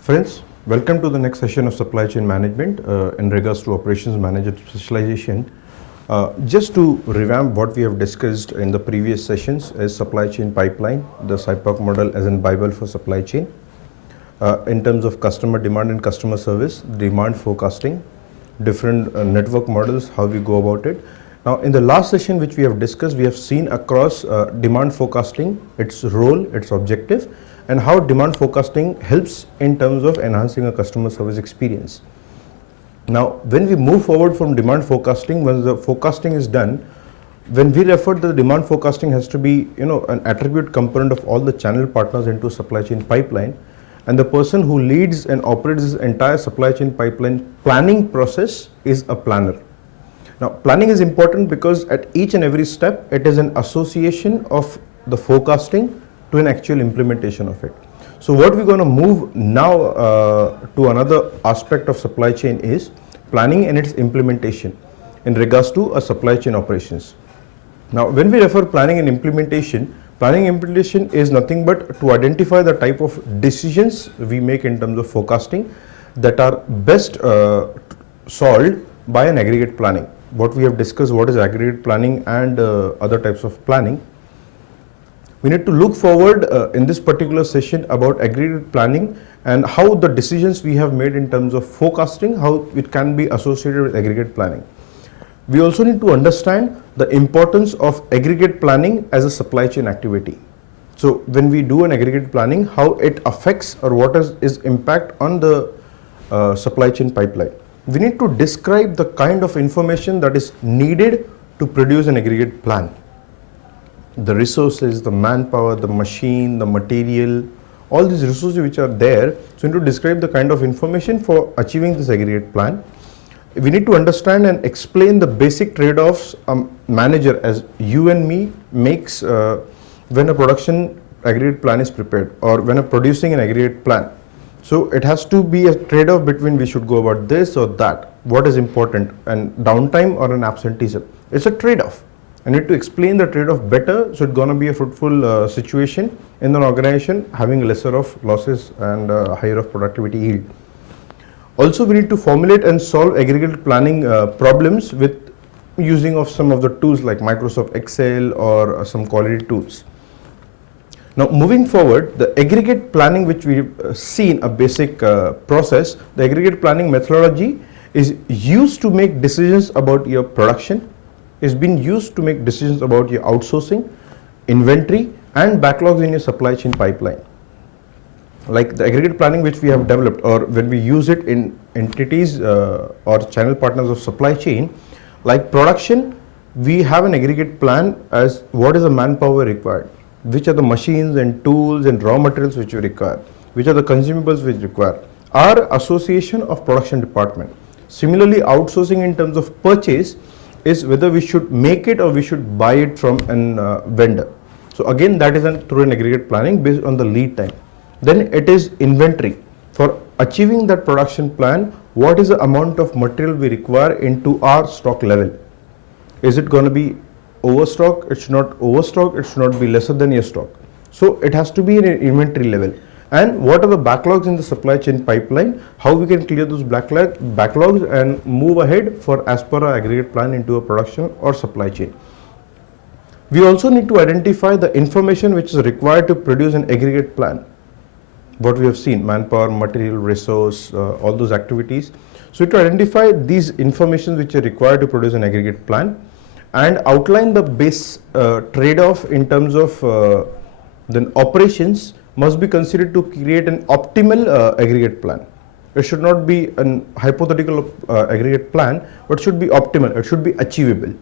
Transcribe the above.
Friends, welcome to the next session of supply chain management in regards to operations manager specialization. Just to revamp what we have discussed in the previous sessions is supply chain pipeline, the SIPOC model as in Bible for supply chain. In terms of customer demand and customer service, demand forecasting, different network models, how we go about it. Now, in the last session which we have discussed, we have seen across demand forecasting, its role, its objective, and how demand forecasting helps in terms of enhancing a customer service experience. Now, when we move forward from demand forecasting, when the forecasting is done, when we refer to the demand forecasting has to be, an attribute component of all the channel partners into supply chain pipeline, and the person who leads and operates this entire supply chain pipeline planning process is a planner. Now, planning is important because at each and every step, it is an association of the forecasting to an actual implementation of it. So what we're going to move now to another aspect of supply chain is planning and its implementation in regards to a supply chain operations. Now, when we refer planning and implementation is nothing but to identify the type of decisions we make in terms of forecasting that are best solved by an aggregate planning. What we have discussed, what is aggregate planning and other types of planning. We need to look forward in this particular session about aggregate planning and how the decisions we have made in terms of forecasting, how it can be associated with aggregate planning. We also need to understand the importance of aggregate planning as a supply chain activity. So when we do an aggregate planning, how it affects or what is impact on the supply chain pipeline. We need to describe the kind of information that is needed to produce an aggregate plan. The resources, the manpower, the machine, the material, all these resources which are there. So we need to describe the kind of information for achieving this aggregate plan. We need to understand and explain the basic trade-offs a manager as you and me makes when a production aggregate plan is prepared or when producing an aggregate plan. So it has to be a trade-off between we should go about this or that, what is important, and downtime or an absenteeism. It's a trade-off. I need to explain the trade-off better, so it's going to be a fruitful situation in an organization having lesser of losses and higher of productivity yield. Also, we need to formulate and solve aggregate planning problems with using of some of the tools like Microsoft Excel or some quality tools. Now, moving forward, the aggregate planning which we've seen a basic process, the aggregate planning methodology is used to make decisions about your production, is being used to make decisions about your outsourcing, inventory and backlogs in your supply chain pipeline. Like the aggregate planning which we have developed or when we use it in entities or channel partners of supply chain, like production, we have an aggregate plan as what is the manpower required, which are the machines and tools and raw materials which we require, which are the consumables which require, our association of production department. Similarly, outsourcing in terms of purchase is whether we should make it or we should buy it from a vendor. So again, that is through an aggregate planning based on the lead time. Then it is inventory. For achieving that production plan, what is the amount of material we require into our stock level? Is it going to be overstock? It should not overstock. It should not be lesser than your stock. So it has to be in an inventory level. And what are the backlogs in the supply chain pipeline, how we can clear those backlogs and move ahead for as per our aggregate plan into a production or supply chain. We also need to identify the information which is required to produce an aggregate plan. What we have seen, manpower, material, resource, all those activities. So to identify these information which are required to produce an aggregate plan and outline the base trade-off in terms of then operations must be considered to create an optimal aggregate plan. It should not be a hypothetical aggregate plan, but should be optimal. It should be achievable.